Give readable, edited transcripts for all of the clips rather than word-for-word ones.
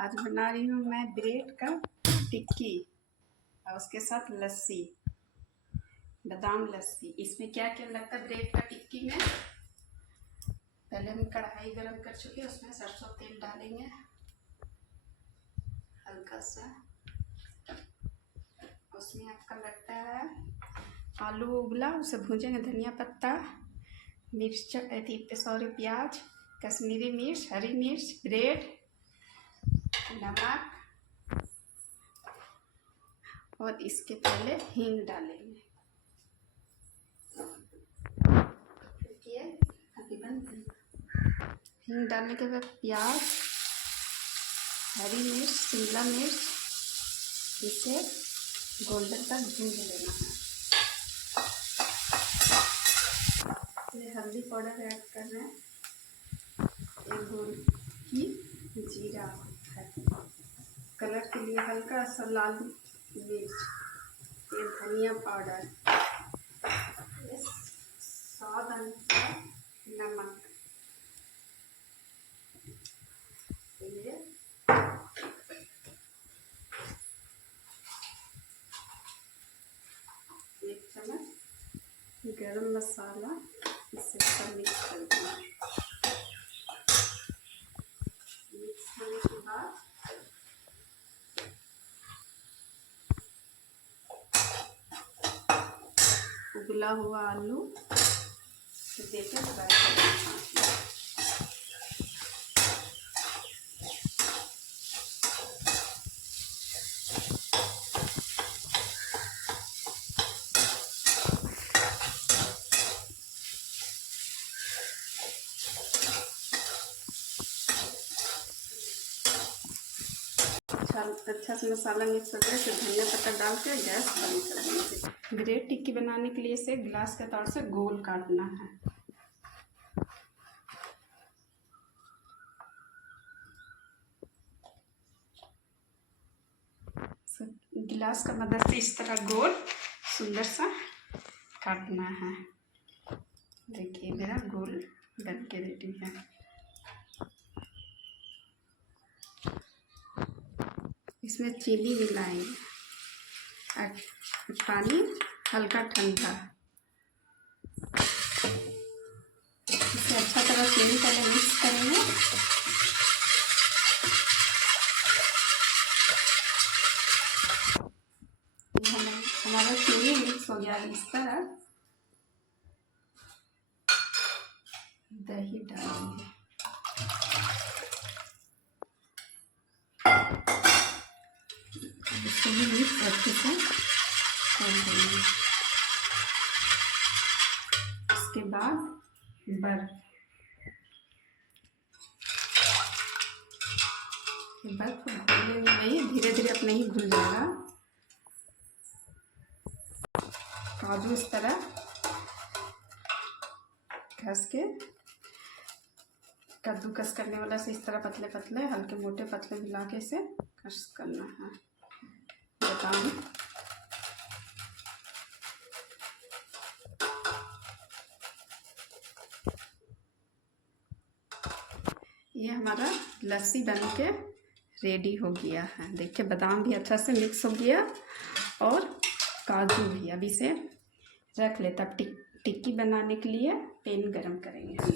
आज बना रही हूँ मैं ब्रेड का टिक्की और उसके साथ लस्सी, बादाम लस्सी। इसमें क्या क्या लगता है ब्रेड का टिक्की में? पहले हम कढ़ाई गरम कर चुके हैं, उसमें सरसों तेल डालेंगे हल्का सा। उसमें आपका लगता है आलू उबला, उसे भूजेंगे। धनिया पत्ता, मिर्च, प्याज, कश्मीरी मिर्च, हरी मिर्च, ब्रेड, नमक और इसके पहले हींग डालेंगे। हींग डालने के बाद प्याज, हरी मिर्च, शिमला मिर्च, इसे गोल्डन तक भून लेना है। ये हल्दी पाउडर ऐड कर रहे हैं, एक गोल की जीरा है, कलर के लिए हल्का सा लाल मिर्च, ये धनिया पाउडर, स्वाद अनुसार नमक, ये एक चम्मच गरम मसाला, इसे सब मिक्स कर देना। मिक्स करने के बाद उबला हुआ आलू देकर फ्राई करना। अच्छा से मसाला मिक्स हो गया, फिर धनिया पत्ता डाल के गैस बंद कर देंगे। ब्रेड टिक्की बनाने के लिए इसे गिलास के तौर से गोल काटना है। गिलास का मदद से इस तरह गोल सुंदर सा काटना है। देखिए मेरा गोल बन के रेडी है। इसमें चीनी मिलाएंगे, पानी हल्का ठंडा, इसे अच्छा तरह चीनी पहले मिक्स करेंगे। हमारा चीनी मिक्स हो गया। इस तरह दही डालेंगे, इसको भी मिक्स अच्छे से कर देंगे। उसके बाद बर्फ घुलने में नहीं, धीरे धीरे अपने ही घुल जाएगा। काजू इस तरह घस के, कद्दूकस करने वाला से इस तरह पतले पतले, हल्के मोटे पतले मिला के इसे कस करना है। बताऊँ ये हमारा लस्सी बन के रेडी हो गया है। देखिए बादाम भी अच्छा से मिक्स हो गया और काजू भी। अब इसे रख लेता। टिक्की बनाने के लिए पैन गरम करेंगे हम।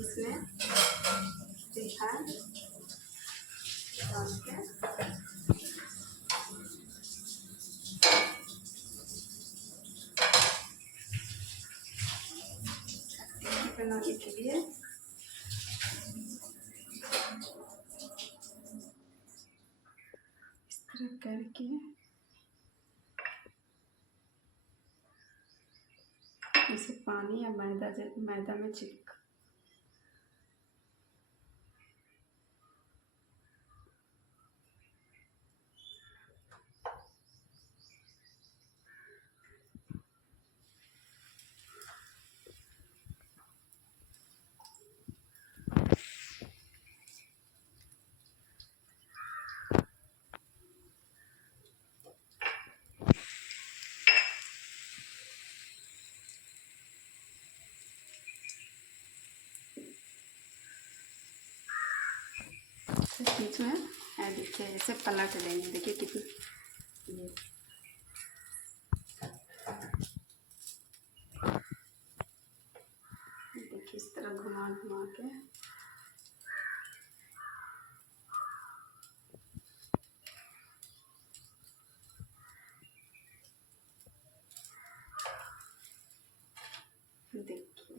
इसमें रिफाइंड डाल के बनाने के लिए इस तरह करके इसे पानी या मैदा में चिपका बीच में देखिए ऐसे पलट देंगे। देखिए कितनी ये देखिए इस तरह घुमा घुमा के देखिए।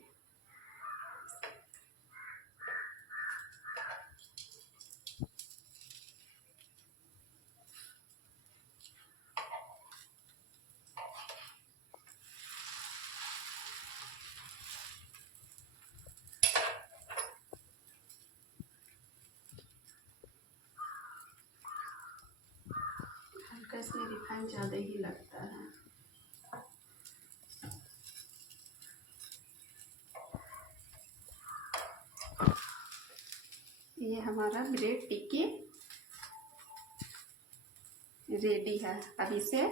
हल्का इसमें रिफाइन ज़्यादा ही लगता है। ये हमारा ब्रेड टिक्की रेडी है। अब इसे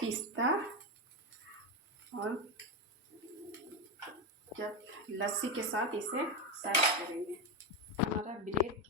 पिस्ता और जब लस्सी के साथ इसे सर्व करेंगे। हमारा ब्रेड